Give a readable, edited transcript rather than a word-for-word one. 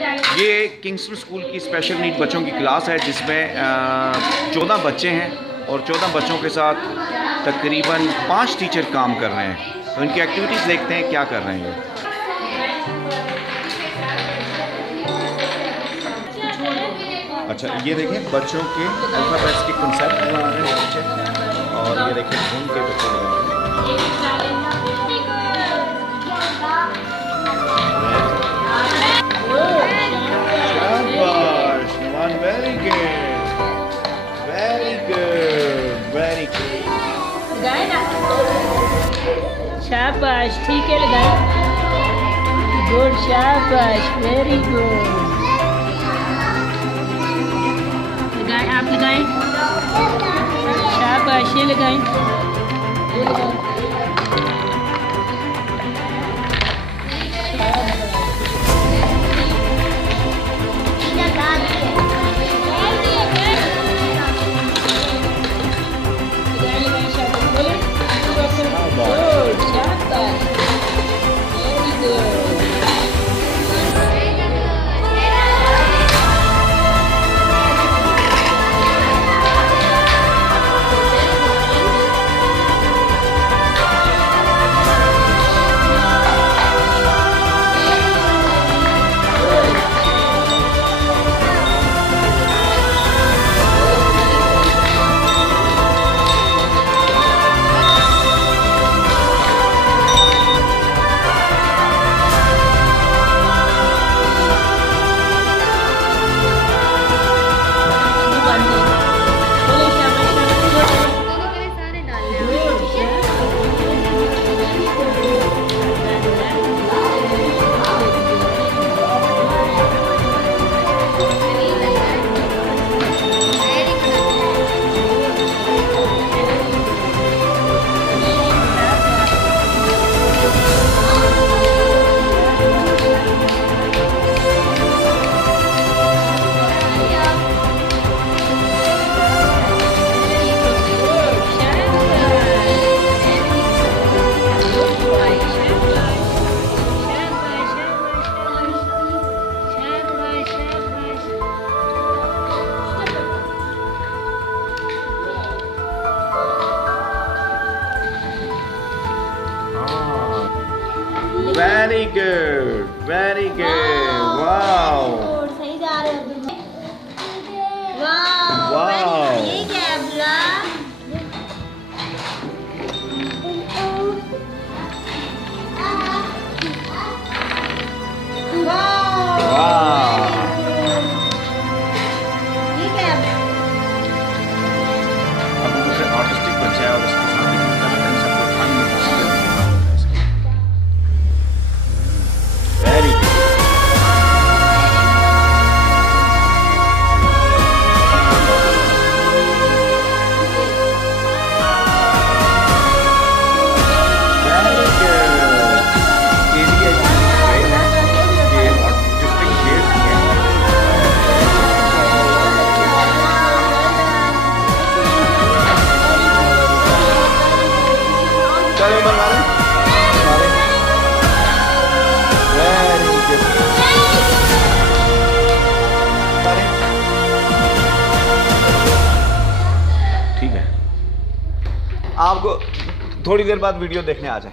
ये Kingston school की special need बच्चों की क्लास है जिसमें 14 बच्चे हैं और 14 बच्चों के साथ तकरीबन 5 टीचर काम कर रहे हैं। तो इनकी एक्टिविटीज़ देखते हैं क्या कर रहे हैं ये। अच्छा, ये देखें बच्चों के अल्फ़ाबेट्स के कंसेप्ट बना रहे हैं बच्चे, और ये देखें घूम के बच्चे बना रहे हैं। Very good, very good, very good. लगाए ना, शाबाश, ठीक है लगाए, गुड, शाबाश, वेरी गुड। लगाए, आप लगाएं, शाबाश, ये लगाएं, ये लगाएं। Very good, very good. Wow. सही जा रहे हो। Wow. ये क्या है अब्दुल्ला? Wow. ये क्या है? अब दूसरे आर्टिस्टिक बच्चे हैं और उसके साथ सबको ठान में very good. ठीक है, आपको थोड़ी देर बाद वीडियो देखने आ जाए।